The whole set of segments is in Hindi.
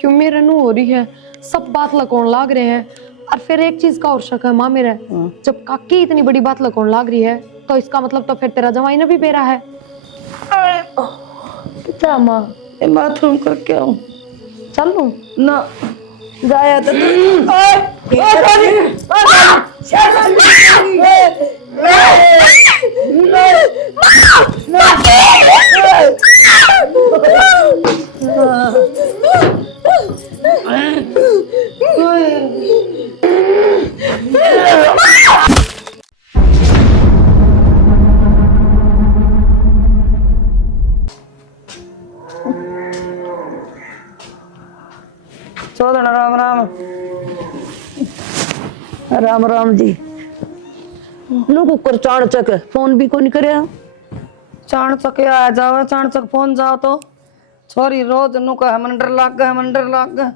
क्यों मेरे नु हो रही है, सब बात लकोण लाग रहे हैं। और फिर एक चीज का और शक है माँ मेरा, जब काकी इतनी बड़ी बात लकोण लाग रही है तो इसका मतलब तो फिर तेरा जवाई ने भी बेरा है। क्या माँ बाथरूम करके आऊं? चल लूं ना जाया तो चौधरी राम राम राम राम जी। नु कुकर चाणचक फोन भी को नहीं करे। चाणचक आ जाओ, चाणचक फोन जाओ तो छोरी रोज नु का मन डर लाग गए, मन डर लाग गए,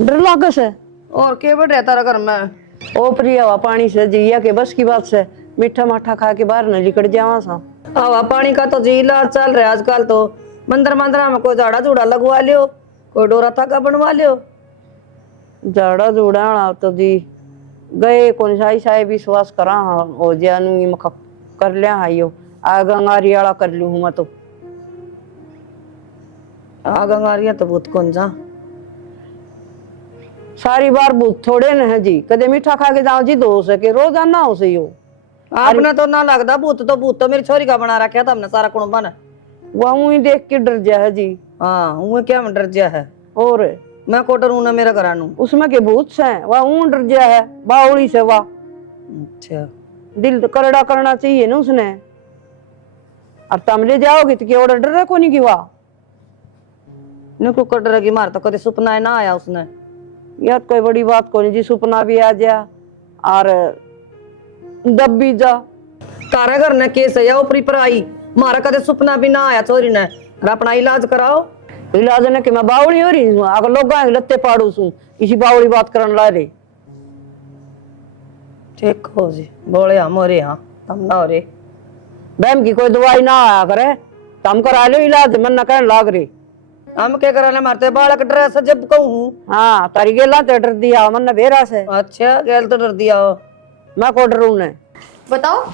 डर लाग से और के बढ़ रहता रहा घर में। ओ प्रिय हवा पानी से जिया के बस की बात से मीठा माठा खा के बाहर न निकल जावा सा। हवा पानी का तो जी इलाज चल रहा है आजकल तो। मंदिर मंदिर में कोई झाड़ा झूड़ा लगवा लियो, कोई डोरा थाका बनवा लियो। झाड़ा झूड़ा तो जी गए कौन साई साई विश्वास करा हो जानू मख कर लिया हाइयो आ गंगारी वाला कर लूं मैं तो। आ गंगारिया तो भूत कौन जा सारी बार भूत थोड़े न है जी। कदे मीठा खा के जाओ जी दो सके रोजाना हो सही हो। आपने तो ना लगता भूत तो मेरी छोरी का बना रखा था हमने सारा कुणबा ने। वह ही देख के डर जा है जी। हाँ वो क्या में डर जा है और मैं को डरू ना मेरा घरानू उसमें के भूत से वह ऊं डर जा है बावड़ी से वाह। अच्छा दिल तो करड़ा करना चाहिए ना उसने। अब तुम ले जाओगे तो क्या ऑर्डर डर को नहीं की वाह न को कर डरेगी मार तो कभी सपना है ना आया उसने। यार कोई बड़ी बात को नहीं जी, सपना भी आ जा और दब भी जा। तारा घर ने केस है ऊपरी पर आई मारा कदे सपना भी ना आया छोरी ने। अपना इलाज कराओ। इलाज ने कि मैं बावड़ी हो रही हूँ अगर लोग लत्ते पाड़ू सू इसी बावड़ी बात करने ला रहे। ठीक हो जी बोले हम हो रहे हाँ हम ना हो रहे बहम की कोई दवाई ना आया करे तो हम करा लो इलाज मन न कहने लाग रहे। हम क्या करा ले मारते बालक डर से जब कहूँ। हाँ तारी गेला तो डर दिया मन ने बेरा से। अच्छा गेल तो डर दिया हो मैं को डरू ने बताओ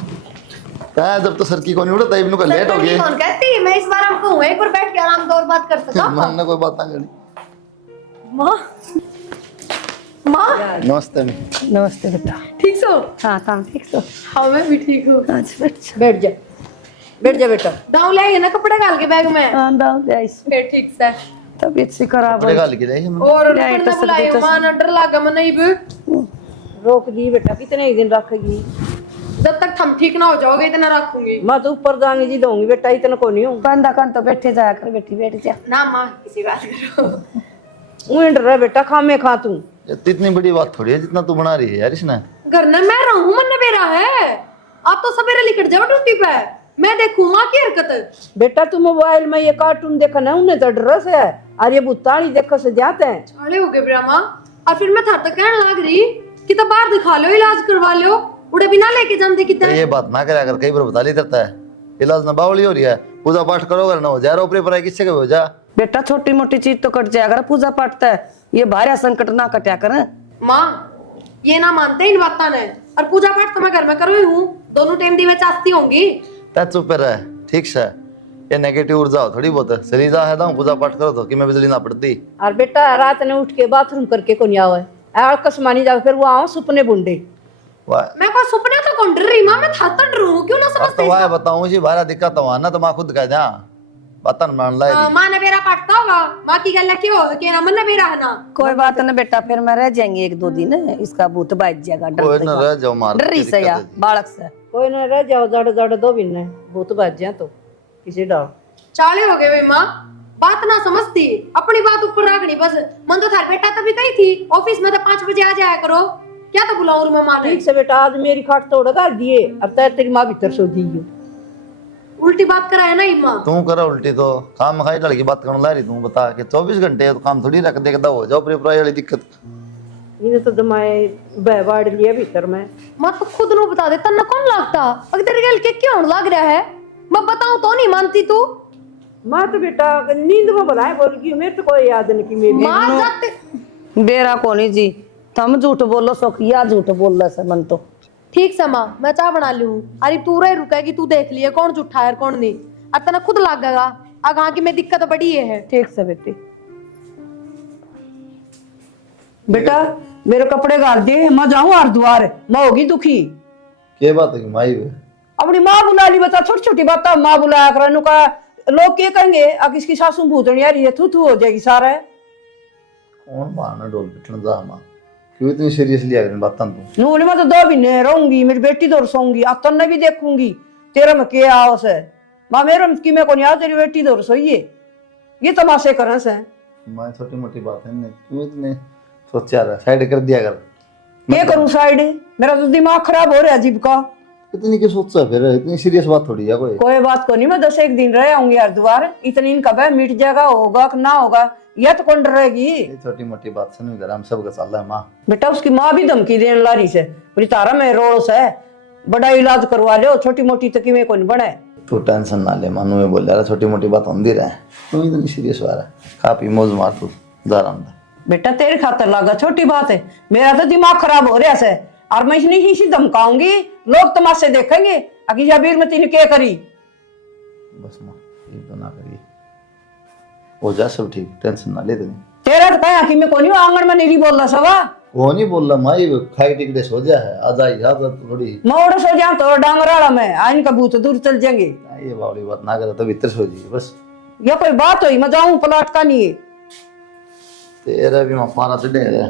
क्या जब तो सर की कौन उड़ा तब का लेट हो गया। कौन कहती मैं इस बार हमको हूँ एक बार बैठ के आराम से और बात कर सका। मन ने कोई बात ना करी। माँ माँ नमस्ते नमस्ते बेटा। ठीक सो? हाँ काम ठीक सो। हाँ मैं भी ठीक हूँ। अच्छा बैठ जा बेटा। दाव ले ना कपड़े डाल के बैग में। हाँ दाओ जाइस फिर ठीक से तबीयत से खराब कपड़े गाल के जाइए और नहीं, तो बुलाए मां ना डर लागा मन नहीं भी रोक दी बेटा कितने ही दिन रखेगी। जब तक हम ठीक ना हो जाओगे इतना रखूंगी। मैं तो ऊपर जाऊंगी जी दूंगी बेटा इतना को नहीं हूँ। कंधा कन तो बैठे जाया कर बेटी बैठ जा ना माँ किसी बात करो। ऊं डर रहा बेटा खामे खा तू। इतनी बड़ी बात थोड़ी है जितना तू बना रही है यार इसने। घर में मैं रहूं मन मेरा है आप तो सवेरे लिखट जाओ ड्यूटी पे मैं देखूं माँ की हरकत। बेटा तू मोबाइल में ये कार्टून देखा ना उन्हें तो डर से है और ये भुत्तानी देखो से जाते हैं। छाले हो गए ब्रह्मा और फिर मैं थार तक कहने लग रही कि तो बाहर दिखा लो इलाज करवा लो उड़े बिना लेके जाते कितना। ये बात ना करे अगर कई बार बता ली करता है इलाज ना बावली हो रही है पूजा पाठ करोगे ना हो जा ऊपरी पर किससे के हो जा। बेटा छोटी मोटी चीज तो कट जाए अगर पूजा पाठ है ये भारी संकट ना कटा कर। माँ ये ना मानते इन बातों ने और पूजा पाठ तो मैं घर में करो ही हूँ दोनों टाइम दी मैं चाहती होंगी। चुप रहे ठीक से ये नेगेटिव ऊर्जा हो थोड़ी बहुत शरीर जा है तो पूजा पाठ करो तो कि मैं बिजली ना पड़ती। और बेटा रात ने उठ के बाथरूम करके को नहीं आवे आकस मानी जाओ फिर वो आओ सुपने बुंडे। मैं कोई सुपने तो कौन डर रही माँ मैं था तो डरू क्यों ना समझते। तो वाह बताऊं जी भारा दिक्कत तो ना तो मां खुद कह जा बात मान ला माँ ने मेरा पाटता होगा माँ की गल क्यों हो कि ना मन ने मेरा है ना। कोई बात न बेटा फिर मैं रह जाएंगे एक दो दिन इसका भूत बाज जाएगा कोई न रह जाओ मार डरी से या बालक से कोई न रह जाओ जड़ जड़ दो बिन भूत बाज जाए तो किसी डर। चाले हो गए भाई माँ बात ना समझती अपनी बात ऊपर रखनी बस। मन तो थार बेटा तभी कही थी ऑफिस में तो 5 बजे आ जाया करो क्या तो बुलाऊं मैं माँ ने। ठीक से बेटा आज मेरी खाट तोड़ कर दिए अब तय तेरी माँ भीतर सो दी उल्टी बात करा है ना माँ। तू करा उल्टी तो काम खाई लड़की बात करने ला रही तू बता के 24 घंटे तो काम थोड़ी रख दे हो जाओ प्रिय वाली दिक्कत। इन्हें तो जमाए बहवाड़ लिया भीतर में। मैं तो खुद नु बता दे तन्ना कौन लगता अगर तेरे गल के क्यों लग रहा है मैं बताऊं तो नहीं मानती तू। माँ तो बेटा नींद में बुलाए बोल की मेरे तो कोई याद नहीं कि मैं भी माँ जाते बेरा कोनी जी तुम झूठ बोलो सोखिया झूठ बोल रहा से मन तो ठीक से माँ मैं चाय बना लूं। अरे तू रह रुकेगी, तू देख लिए कौन झूठा है और कौन नहीं। और तना खुद लगेगा अगर की में दिक्कत बड़ी ये है। ठीक से बेटी बेटा मेरे कपड़े गाल दिए मैं जाऊं हरिद्वार मैं होगी दुखी के बात है कि माई वे अपनी माँ बुला ली बता छोटी छोटी बात माँ बुलाया कर का लोग क्या कहेंगे अब इसकी सासू भूतनी आ रही है थू हो जाएगी सारा कौन मारना डोल पिटन जा मां क्यों इतनी सीरियसली आ गई बातों तू नून मैं तो 2 महीने रहूंगी मेरी बेटी तो रसोंगी अब तन्ने भी देखूंगी तेरा में क्या आवस है माँ मेरे में की मैं को नहीं आ तेरी बेटी तो रसोइए ये तमाशे करन से मैं छोटी मोटी बात है नहीं क्यों इतने सोचा रहा साइड कर दिया कर क्या करूं साइड मेरा तो दिमाग खराब हो रहा है अजीब का इतनी क्यों सोचा फिर इतनी सीरियस बात थोड़ी है कोई बात को नहीं मैं 10 एक दिन रह आऊंगी हरिद्वार इतनी इनका बह मिट जाएगा होगा कि ना होगा यह तो कौन रहेगी ये छोटी मोटी बात सुन कर हम सब का चल रहा है माँ बेटा उसकी माँ भी धमकी देने लारी से बोली तारा में रोस है बड़ा इलाज करवा लो छोटी मोटी तो कि कौन बने तू टेंशन ना ले मानू में बोल रहा छोटी मोटी बात होती रहे तू इतनी सीरियस हो रहा है खा पी मौज मार तू जा रहा हूँ बेटा तेरे खातर लागा छोटी बात है मेरा तो दिमाग खराब हो रहा है और मैं इतनी ही धमकाऊंगी लोग तमाशे देखेंगे अकी जबीर में तीन क्या करी बस माँ ये तो ना करिए हो जा सब ठीक टेंशन ना ले तेरी तेरा तो कहा कि मैं कोनी आंगन में नहीं बोल रहा सवा वो नहीं बोल रहा माई खाई टिकड़े सो जा है आज आई याद थोड़ी मोड़ सो जाऊं तो डांगराड़ा में आइन का भूत दूर चल जाएंगे ये बावली बात ना करे तो भीतर सो जी बस ये कोई बात हुई मैं जाऊं प्लाट का नहीं है तेरा भी माँ पारा चढ़े है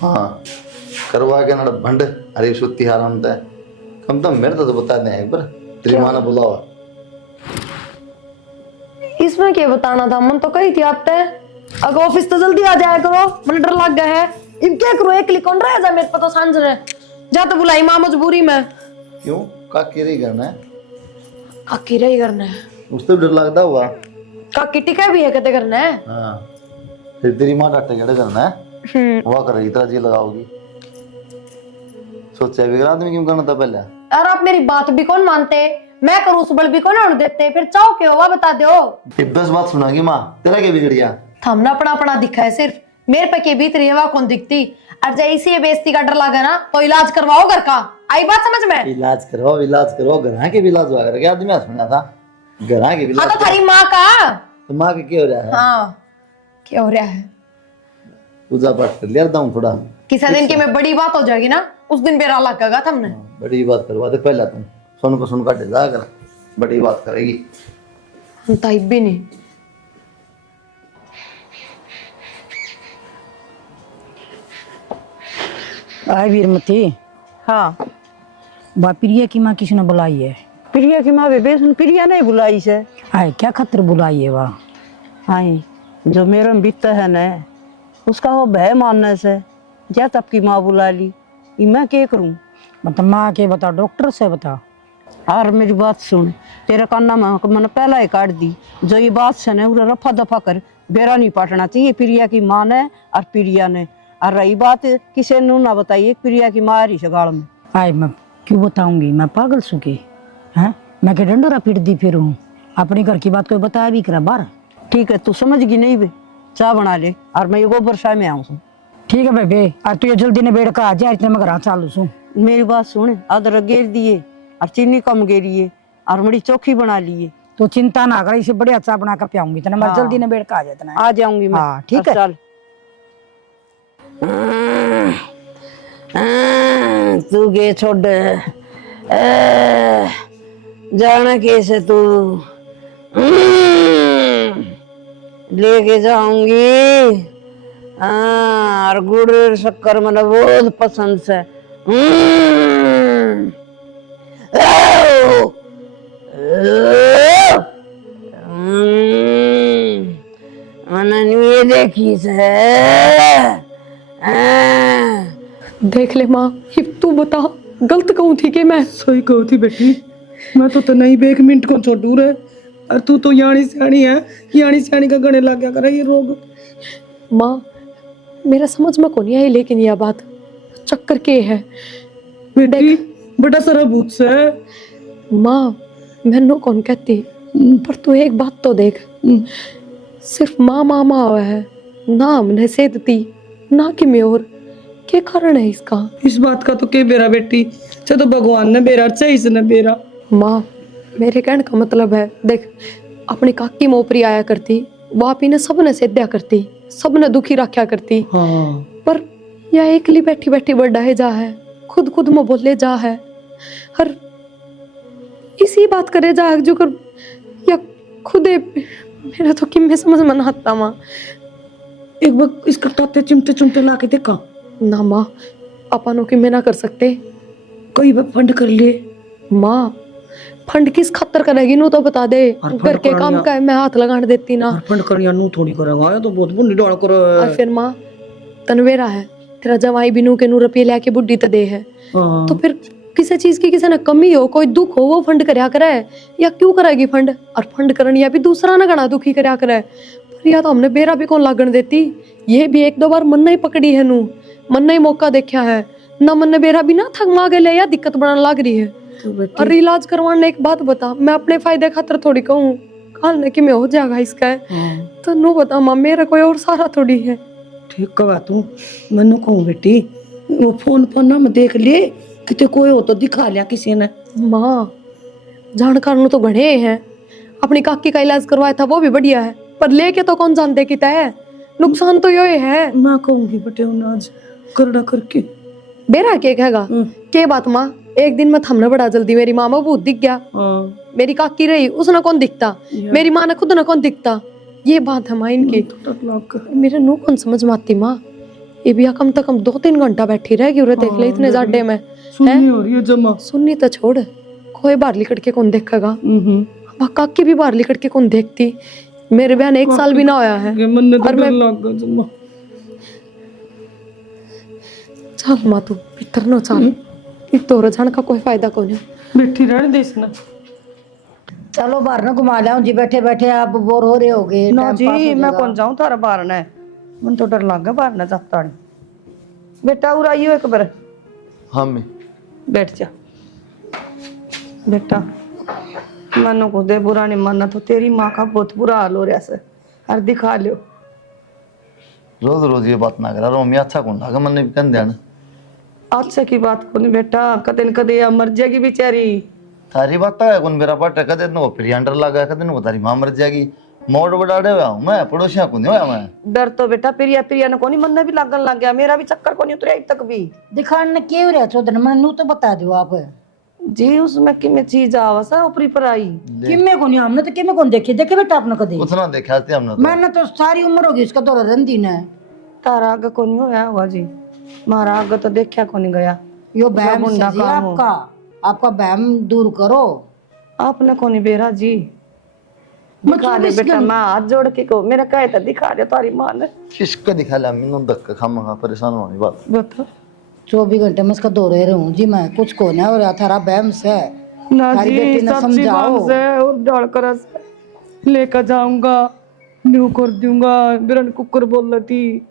हाँ करवा के ना भंड अरे सुत्ती हाराम है कम तो मेरे तो बता दे एक बार तेरी माँ ने बुलावा इसमें क्या बताना था, मन तो कही थी आपते अगर ऑफिस तो जल्दी आ जाया करो, मन डर लग गया है। इन क्या करो एक क्लिक ऑन रहा जा मेरे पता सांझ रहे जा तो बुलाई माँ मजबूरी में क्यों काकी रही करना है काकी रही करना है उससे भी डर लगता हुआ काकी टिका भी है कहते करना है हाँ फिर तेरी माँ डांटे गड़े करना है वह कर रही तरह जी लगाओगी सोचा भी आदमी क्यों करना था पहले यार आप मेरी बात भी कौन मानते, मैं करूँ सुबल भी कौन उड़ देते, फिर चाहो क्या हुआ बता दो। फिर 10 बात सुनागी माँ तेरा क्या बिगड़ गया हमने अपना अपना दिखा है सिर्फ मेरे पे के बीत रही है वह कौन दिखती। और जैसे ये बेइज्जती का डर लगा ना तो इलाज करवाओ घर का, आई बात समझ में। इलाज करवाओ घर के भी इलाज हुआ करके आदमी सुना था घर के भी हाँ तो थारी माँ का तो माँ के क्या हो रहा है हाँ क्या हो रहा है पूजा पाठ कर लिया था थोड़ा किसी दिन की में बड़ी बात हो जाएगी ना उस दिन बेरा लगेगा तुमने। बड़ी बात करवा दे पहला तुम सुन को सुन काटे जा कर बड़ी बात करेगी हम ताइब भी नहीं। आए वीरमती। हाँ बा प्रिया की माँ किसने बुलाई है? प्रिया की माँ बेबे प्रिया नहीं बुलाई से आए क्या खतर बुलाई है वह? आई जो मेरे में बीतता है ना उसका वो भय मानने से जा तब की माँ बुला ली ये मैं क्या करूं। मतलब माँ के बता डॉक्टर से बता। और मेरी बात सुन तेरे काना में मैंने पहला ही काट दी जो ये बात से ना उन्हें रफा दफा कर बेरा नहीं पाटना चाहिए प्रिया की माँ ने और प्रिया ने। और रही बात किसी ने ना बताइए प्रिया की माँ रही सगाड़ में। आए मैं क्यों बताऊंगी, मैं पागल सुखी है, मैं क्या डंडोरा पीट दी फिर हूँ अपने घर की बात कोई बताया भी करा बार। ठीक है तू समझ गई नहीं बे चाय बना ले और मैं ये गोबर शाय में आऊँ। ठीक है बेबे और तू ये जल्दी ने बेड़ का आ जाए इतने मैं घर चालू सू। मेरी बात सुन अदरक गेर दिए और चीनी कम गेरिए और बड़ी चोखी बना लिए। तो चिंता ना कर, इसे बढ़िया चाय बना कर पियाऊंगी इतना मैं जल्दी ने बेड़ का आ जाए इतना। आ जाऊंगी मैं। हाँ ठीक है चल तू गे छोड़ जाना कैसे तू लेके जाऊंगी। और गुड़ शक्कर मैंने बहुत पसंद से मैंने ये देखी से देख ले माँ ये तू बता गलत कहूँ थी कि मैं सही कहो थी बेटी, मैं तो नहीं बे 1 मिनट को छोटू रे और तू तो यानी सियानी का गणे लग गया करे ये रोग। माँ मेरा समझ में को नहीं आई लेकिन यह बात चक्कर के है बेटी बड़ा सारा भूत से माँ मैनू कौन कहती, पर तू एक बात तो देख, सिर्फ माँ माँ माँ हुआ है ना, हमने सेधती ना कि मैं और क्या कारण है इसका। इस बात का तो के बेरा बेटी, तो भगवान ने बेरा अच्छा इसने बेरा। माँ मेरे कहने का मतलब है, देख अपनी काकी मोपरी आया करती, वापी ने सबने सेद्या करती, सबने दुखी रखा करती, हाँ पर यह एकली बैठी बैठी बड़ा जा है, खुद खुद में बोले जा है, हर इसी बात करे जा जो कर, या खुदे मेरा तो कि मैं समझ में आता माँ। एक बार इसका ताते चिमटे चिमटे ला के देखा ना माँ, अपन कि मैं ना कर सकते, कोई बार फंड कर ले। माँ फंड किस खातर करेगी नू तो बता दे, और फंड घर के काम करानिया- का है, मैं हाथ लगाने देती ना। और फंड करिया नू थोड़ी करेगा, ये तो बहुत बुनी डाल कर। और फिर माँ तनवेरा है, तेरा जवाई भी नू के नू रुपये लेके बुढ़ी तो दे है, हाँ तो फिर किसी चीज की किसी ने कमी हो, कोई दुख हो, वो फंड करया करे, या क्यों करेगी फंड, और फंड करन या भी दूसरा ना गणा दुखी करया करे। पर या तो हमने बेरा भी कौन लागण देती, ये भी एक दो बार मन नहीं पकड़ी है नू, मन नहीं मौका देखा है ना, मन ने बेरा भी ना थक मांगे ले या दिक्कत बनाने लग रही है। तो बेटी और इलाज करवाने एक बात बता, मैं अपने फायदे खातर थोड़ी कहूँ, काल ने कि मैं हो जाएगा इसका है, हाँ तो नू बता माँ, मेरा कोई और सारा थोड़ी है। ठीक कहा तू, मैनू कहूँ बेटी, वो फोन पर ना मैं देख ले, किते कोई हो तो दिखा लिया किसी ने। माँ जानकार नु तो घणे हैं, अपनी काकी का इलाज करवाया था वो भी बढ़िया है, पर लेके तो कौन जानते किता है, नुकसान तो ये है। मैं कहूंगी बेटे उन्हें आज करड़ा करके। बेरा के कहेगा के बात माँ, एक दिन में थमने बड़ा जल्दी मेरी माँ में भूत दिख गया, हाँ मेरी काकी रही उसने कौन दिखता, मेरी माँ ने खुद ने कौन दिखता, ये बात है माँ इनकी। मेरे नू कौन समझ में आती माँ, ये भी कम से कम 2-3 घंटा बैठी रहेगी उरे, देख ले इतने जाडे में सुननी हो रही है जमा। सुननी तो छोड़, कोई बाहर लिकट के कौन देखेगा, अब काकी भी बाहर लिकट के कौन देखती, मेरे बहन 1 साल भी ना होया है, ये मन ने तो और डर मैं लग गया जमा। चल माँ तू भीतर न चल, तोर जान का कोई फायदा कौन है। बैठी रहने दे इसने। चलो बाहर ना घुमा लाऊं जी, बैठे बैठे आप बोर हो रहे होगे, ना टाइम जी पास हो मैं जाएगा। कौन जाऊं तारा बाहर ने, मन तो डर लग गया बाहर ने जाता नहीं। बेटा उर आइयो एक बार, हाँ मैं बैठ जा बेटा, मनो को दे बुरा नहीं मानना, तो तेरी माँ का बहुत बुरा हाल हो रहा है, और दिखा लियो। रोज रोज ये बात ना करा रो, मैं अच्छा कौन लगा, मन ने भी कन देना अच्छा की बात को नहीं बेटा, कदे न कदे या मर जाएगी बेचारी। थारी बात है कौन मेरा पाट कदे न फिर अंडर लगा, कदे न तारी मां मर जाएगी, मोड़ बड़ाड़े हुआ हूं मैं, पड़ोसियां को नहीं होया मैं। डर तो बेटा प्रिया प्रिया ने कोनी, मन ने भी लागन लग गया, मेरा भी चक्कर को नहीं उतरे अब तक भी। दिखाने क्यों रहे चौधरी, मैनू तो बता दो आप। जी उसमें कि में चीज आवा ऊपरी पर आई, किमे को नहीं, हमने तो किमे को देखी, देखे बेटा आपने कभी? उतना देखा थे हमने तो। मैंने तो सारी उम्र होगी इसका दौरा रंदी ने। तारा आगे को नहीं होया हुआ जी, मारा आगे तो देखा को नहीं गया। यो बहम मुंडा से जी काम हो। आपका बहम दूर करो। आपने को नहीं बेरा जी, दिखा दे बेटा, मैं हाथ जोड़ के को मेरा कहे तो दिखा दे तारी मां ने। किसका दिखा ला, मैंने धक्का खामा परेशान होने बात। बता 24 घंटे में इसका दौरे रहूं जी मैं, कुछ को नहीं हो रहा, थारा बहम से। ना तारी जी बेटी ने सच्ची समझाओ। बात से और डाल कर लेकर जाऊंगा, न्यू कर दूंगा, बिरन कुकर बोल रही थी,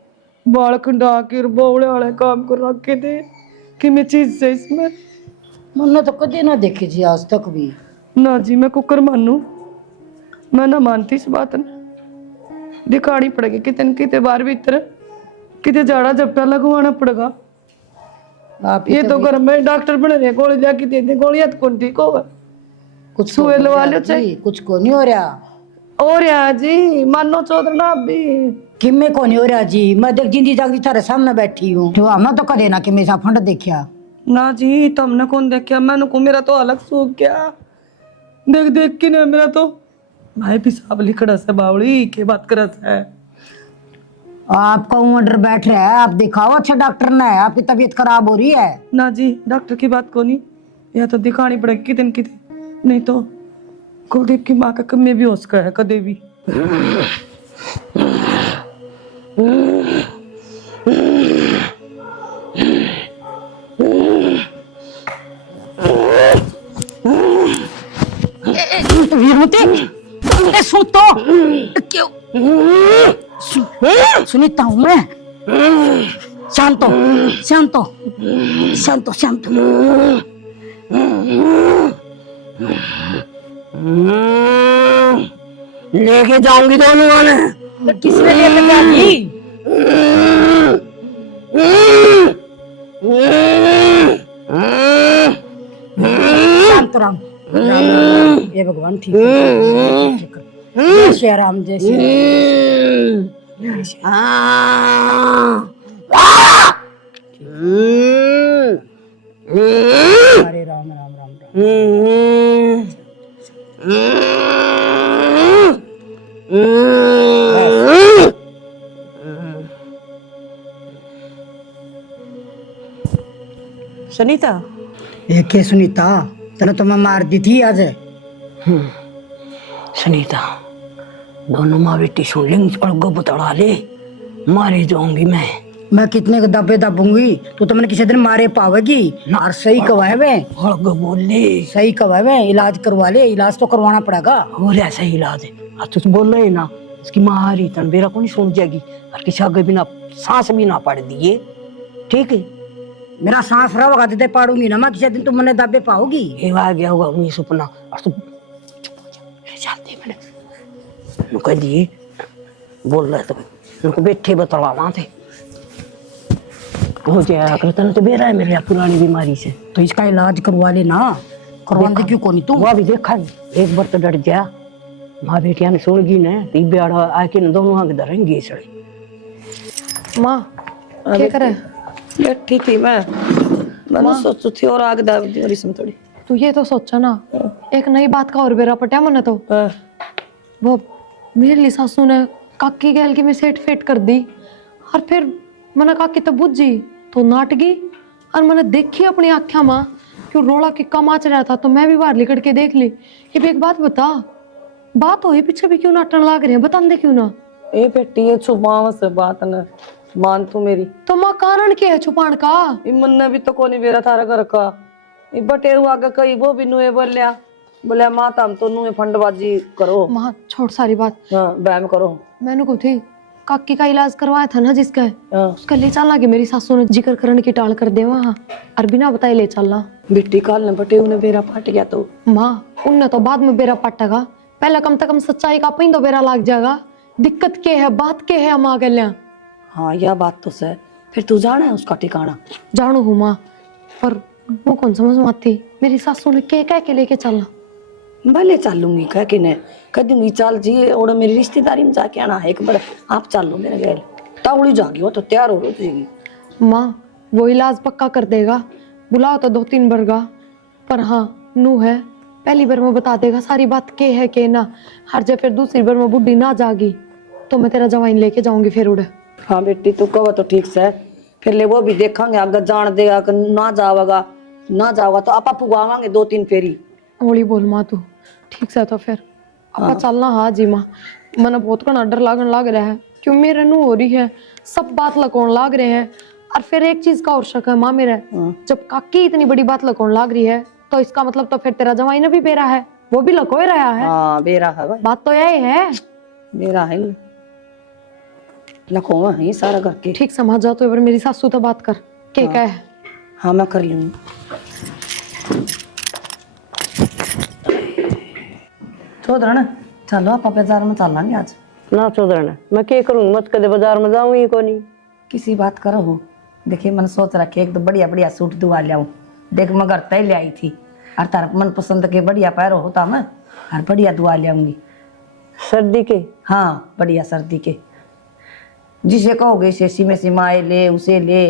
बाल खंडा के बोले वाले काम कर रखे थे कि मैं चीज से इसमें। मैंने तो कभी ना देखी जी आज तक भी। ना जी मैं कुकर मानू, मैं ना मानती इस बात ने, दिखानी पड़ेगी कितने कितने बार भीतर, कितने जाड़ा जप्टा लगवाना पड़ेगा। आप ये तो घर में डॉक्टर बन रहे, गोली जाके दे दे, गोलियां तो कौन ठीक होगा, कुछ को सुए नहीं लवा हो लो रहा चाहे। जी, कुछ को नहीं हो रहा। और यार जी मानो चौधर ना भी किमे को नहीं हो रहा जी, मैं देख जिंदी जागती थारे सामने बैठी हूँ, तो हमने तो कदे ना कि मेरा फंड देखा। ना जी तुमने कौन देखा, मैंने को मेरा तो अलग सूख गया, देख देख के ना मेरा तो भाई पिसाब लिखड़ा से बावली के बात करत है। आपका उम्र बैठ रहा है, आप दिखाओ अच्छा डॉक्टर ने, आपकी तबीयत खराब हो रही है। ना जी डॉक्टर की बात को नहीं, या तो दिखानी पड़ेगी कितने कितने, नहीं तो कुलदीप की माँ का कम भी हो सका है कदे भी। सुन तो क्यों सुनीता हूँ मैं, शांत हो शांत हो शांत हो शांत हो। लेके जाऊंगी दोनों ने। किसने लेके जाएगी? शांत राम, राम राम राम। ये भगवान ठीक है। जय श्री राम, जय श्री राम। हरे राम राम राम राम। सुनीता ये के सुनीता, तेने तो मैं मार दी थी आज। सुनीता, दोनों माँ बेटी सुन लेंगी, पड़गो बतड़ा ले, मारे जाऊंगी मैं कितने के दबे दबूंगी, तू तो मैंने किसी दिन मारे पावेगी। और सही कवाए वे, पड़गो बोल ले। सही कवाए वे, इलाज करवा ले, इलाज तो करवाना पड़ेगा। और ऐसा ही इलाज है। आज तो बोल रहे ना, उसकी माँ हारी तन बेरा को नहीं सुन जाएगी, और किसी आगे बिना सांस भी ना पड़ दिए, ठीक है? मेरा सांस रहा देते पाड़ूंगी ना मैं, किसी दिन तुम मैंने दबे पाओगी। ये आ गया होगा उन्हीं सपना, और तुम जाते मैंने उनको दिए, बोल रहे थे उनको बैठे बतलाना थे, हो जाया करता ना तो बेरा है मेरे पुरानी बीमारी से। तो इसका इलाज करवा लेना, करवा दे क्यों कोनी तू? वो भी देखा एक बार तो डर गया, माँ बेटिया ने सुन गई ना, तो बेड़ा आके न दोनों आगे डरेंगे सड़े। माँ क्या करे? बैठी थी मैंने सोचू थी और आग दाब दी और इसमें थोड़ी। तू ये तो सोचा ना, एक नई बात का और बेरा पटा मैंने तो। वो मेरे लिए सासू ने काकी गैल की में सेट फेट कर दी, और फिर मैंने काकी तो बुझी तो नाट गई, और मैंने देखी अपनी आँखों में क्यों रोड़ा की कम आच रहा था, तो मैं भी बाहर लिकड़ के देख ली कि भी एक बात बता, बात हो पीछे भी क्यों नाटन लाग रहे हैं, बता दे क्यों ना। ए बेटी ये छुपाव से बात न मान तू मेरी। तो माँ कारण क्या है छुपान का? मन भी तो कोनी बेरा थारा घर का बटे हुआ का कई वो भी नुए बोलिया माँ तम तो नुए फंडबाजी करो। माँ छोड़ सारी बात, हाँ बैम करो। मैंने को थी काकी का इलाज करवाया था ना जिसका, हाँ। उसका ले चलना कि मेरी सासू ने जिक्र करने की टाल कर दे वहाँ, और बिना बताए ले चलना। बेटी काल ने बटे उन्हें बेरा फाट गया तो माँ उनने तो बाद में बेरा पाटेगा, पहले कम से कम सच्चाई का पी तो बेरा लाग जाएगा। दिक्कत क्या है, बात क्या है माँ गल्या? हाँ यह बात तो सही। फिर तू जाना है उसका ठिकाना? जानू हूँ माँ, पर वो कौन समझ में आती, मेरी सासू ने के कह के लेके चलना। भले चालूंगी कह के ने कह दूंगी चल जी और मेरी रिश्तेदारी में जाके आना है एक बार, आप चल लो मेरे गैल तावड़ी जागी वो तो तैयार हो जाएगी। माँ वो इलाज पक्का कर देगा, बुलाओ तो 2-3 बरगा, पर हाँ नू है पहली बार में बता देगा सारी बात के है के ना, हर जब फिर दूसरी बार में बुढ़ी ना जागी तो मैं तेरा जवाइन लेके जाऊंगी फिर उड़े। हाँ बेटी तू कहो तो ठीक से, फिर ले वो भी देखेंगे अगर जान देगा कि ना जाओगा तो आपा पुगावांगे 2-3 फेरी। होली बोल माँ तू, ठीक से तो फिर आपा चलना। हाँ जी माँ, मैंने बहुत घना डर लागन लाग रहा है, क्यों मेरे नू हो रही है, सब बात लकौन लाग रहे हैं। और फिर एक चीज का और शक है माँ मेरा, जब काकी इतनी बड़ी बात लकौन लाग रही है तो इसका मतलब तो फिर तेरा जवाइन भी बेरा है, वो भी लकोए रहा है। हाँ बेरा है भाई, बात तो यही है, बेरा है लखोवा है सारा करके। ठीक समझ जाओ तो एक बार मेरी सासू तो बात कर के क्या है। हाँ मैं कर लूंगी। चौधरण चलो आप बाजार में चलेंगे आज। ना चौधरण मैं क्या करूँ, मत कदे बाजार में जाऊँ ही कोनी। किसी बात करो हो, देखिए मैंने सोच रखे एक तो बढ़िया बढ़िया सूट दुआ लियाऊं, देख मैं घर तय ले आई थी, और तार मन पसंद के बढ़िया पैरो होता मैं और बढ़िया दुआ लियाऊंगी। सर्दी के? हाँ बढ़िया सर्दी के, जिसे कहोगे से सिमे सिमाए ले उसे ले।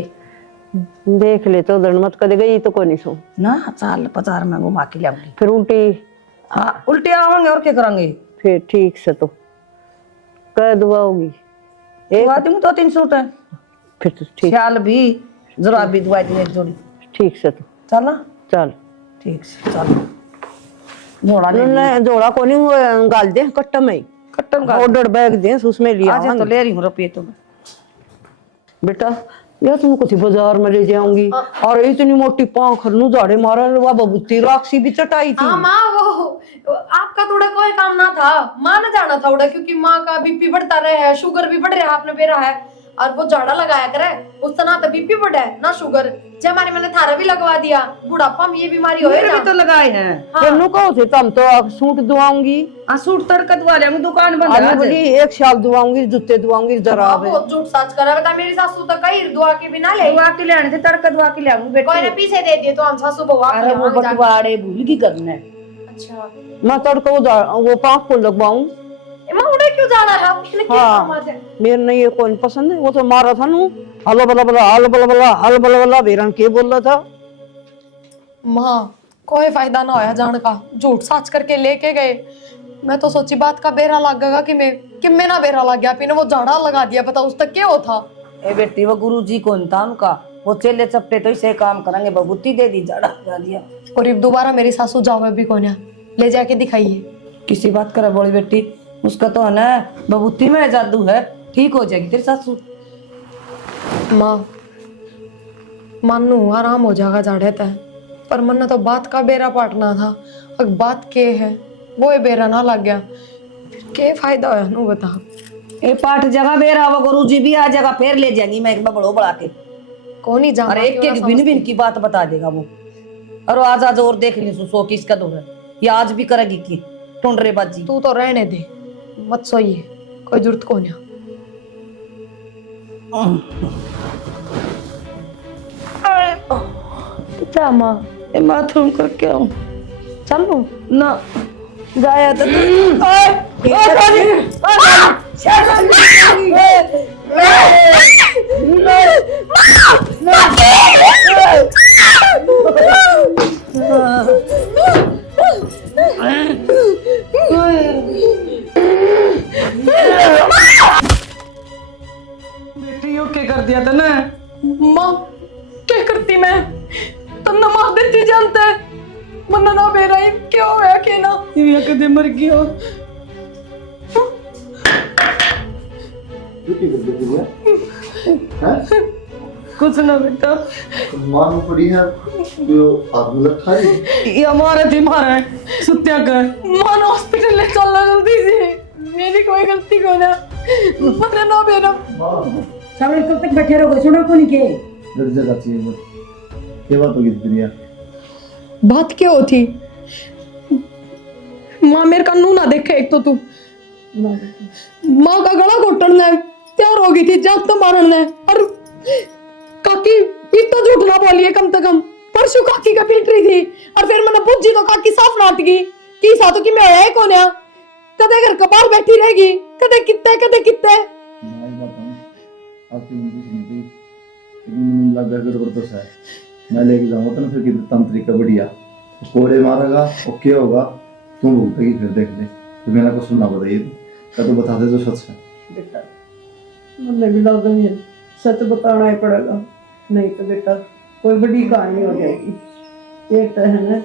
देख ले चौधरण, मत कदे गई तो कोनी सो ना चाल बाजार में घुमा के लाऊंगी। फिर उल्टी? हाँ उल्टे आवांगे और क्या करेंगे। फिर ठीक से तो कह दुआ होगी एक आदमी 2-3 सूट है, फिर तो ठीक, ख्याल भी जरा भी दुआ दी एक जोड़ी। ठीक से तो चला चल ठीक से चलो। जोड़ा ले नहीं जोड़ा को नहीं गाल दे कट्टा में, कट्टन का ऑर्डर बैग दे उसमें लिया आज तो ले रही हूँ रुपये तो। बेटा यार तुम कुछ बाजार में ले जाऊंगी, और इतनी मोटी पाँख नु झाड़े मारा बाबा बुत्ती राक्षी भी चटाई थी। हाँ माँ वो आपका थोड़ा कोई काम ना था, माँ ने जाना था उड़ा, क्योंकि माँ का बीपी बढ़ता रहे है, शुगर भी बढ़ रहा है, आपने बेरा है, और वो झाड़ा लगाया करे उस तरह तो बीपी बढ़ा है ना शुगर। जब हमारे मैंने थारा भी लगवा दिया, बुढ़ापा में ये बीमारी हो मेरे भी तो लगाए हैं हाँ। तेनू कहो थे तम तो सूट दुआऊंगी सूट तड़का दुआ लिया दुकान बंद अरे है बोली एक शाल दुआऊंगी जूते दुआऊंगी जरा बहुत झूठ सच करा बता। मेरी सासू तो कई दुआ के बिना ले दुआ के लेने थे तड़का दुआ के ले कोई ने पीछे दे दिए तो हम सासू बहू अरे वो बटवाड़े भूल की करना है। अच्छा मैं तड़का वो पाँख को लगवाऊं मैं उड़े क्यों जाना है आपने क्या हाँ। काम आज है? मेरे नहीं ये कौन पसंद है वो तो मारा था नू हलो बला बला हल बला बला हल बला बला बेरन के बोल रहा था माँ कोई फायदा ना होया जान का, झूठ सच करके लेके गए। मैं तो सोची बात का बेरा लगेगा कि मैं ना बेरा लग गया पीने वो झाड़ा लगा दिया पता उस तक क्या हो था। ए बेटी वो गुरु जी कौन था उनका, वो चेले चपटे तो इसे काम करेंगे, बबूती दे दी जड़ा लगा दिया। और अब दोबारा मेरी सासू जावे भी कौन है, ले जाके दिखाइए। किसी बात करे बोली बेटी, उसका तो है ना बबूती में जादू है, ठीक हो जाएगी तेरी सासू। माँ मानू आराम हो जाएगा झाड़े तय, पर मन तो बात का बेरा पाटना था। अब बात के है वो ये बेरा ना लग गया, के फायदा है नू बता। ए पाठ जगह बेरा वो गुरु जी भी आ जाएगा, फिर ले जाएंगी मैं एक बड़ो बढ़ा के। कौन ही जाना, और एक एक भिन्न भिन्न की बात बता देगा वो। और आज आज और देख ली सो किसका दौर है, ये आज भी करेगी की टोंडरे बाजी। तू तो रहने दे, मत सोइए, कोई जरूरत कौन है। क्या माँ बाथरूम करके आऊं, चलो ना गाया तो बेटी यो के कर दिया था ना माँ क्या करती मैं, तुम ना मार देती जानते मन्ना ना बेरा ही क्या होया के ना ये कदे मर गया कुछ ना बेटा मालूम पड़ी है जो हाथ में रखा है ये हमारा थी मारा है सुत्या का मान हॉस्पिटल ले चलना जल्दी से, मेरी कोई गलती को ना मन्ना ना बेरा। सब कब तक बैठे रहोगे, सुनो को नहीं के डर जगह चाहिए बस ये बात होगी दुनिया बात क्या होती माँ, मेरे का नू ना देखे एक तो तू माँ का गला घोटन ने तैयार हो गई थी जब तो मारन ने, और काकी एक तो झूठ ना बोलिए कम से कम, परसों काकी का पीट रही थी और फिर मैंने बुझी तो काकी साफ नाट गई कि सा तो कि मैं आया कौन है, कदे घर कबार बैठी रहेगी कदे कितने मैं बताऊं आपकी मुझे सुनी थी लेकिन मैंने लगा गड़बड़ तो है मैं लेके जाऊंगा तो ना फिर किधर तंत्रिका बढ़िया कोड़े मारेगा और क्या होगा तुम भूखेगी फिर देख ले तो मेरा को सुनना बताइए तो बता दे जो सच है बेटा मुझे भी लग गई है, सच बताना ही पड़ेगा, नहीं तो बेटा कोई बड़ी कहानी हो जाएगी। एक तो है ना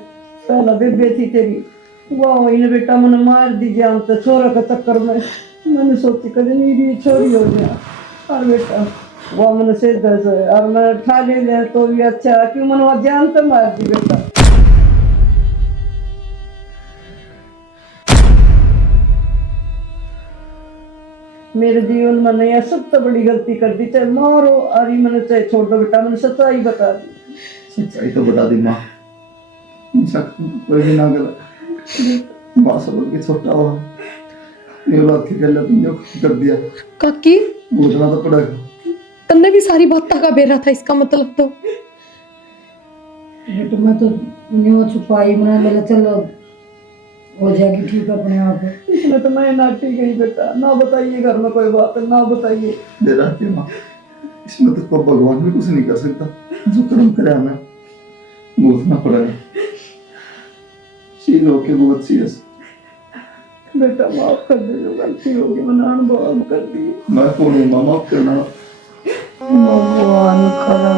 पहला बेबे थी तेरी, वाह इन्हें बेटा मैंने मार दी जान तो छोरा का चक्कर में मैंने सोची कभी मेरी छोरी हो गया, और बेटा वो मैंने से दस है और मैंने ठा ले लिया तो भी अच्छा क्यों मैंने वो जान तो मार दी बेटा। मेरे जीवन में नहीं सब तो बड़ी गलती कर दी, चाहे मारो और मैंने चाहे छोड़ दो बेटा, मैंने सच्चाई बता दी। सच्चाई तो बता दी माँ, कोई भी ना कर माँ सब के छोटा हुआ ये बात की गलत तुमने कर दिया काकी भुगतना तो पड़ेगा। तन्ने भी सारी बात का बेरा था, इसका मतलब तो बेटा मैं तो न्यू छुपाई मैं बोला चलो हो जाएगी ठीक अपने आप। इसमें तो मैं नाटी गई बेटा, ना बताइए घर में कोई बात ना बताइए। मेरा क्या माँ इसमें तो कोई भगवान भी कुछ नहीं कर सकता, जो कर्म करे हमें भुगतना पड़ेगा। शील होके वो अच्छी है बेटा माफ कर दे, जो गलती होगी मैंने अनुभव कर दी। मैं कौन हूँ माँ माफ करना। भगवान खरा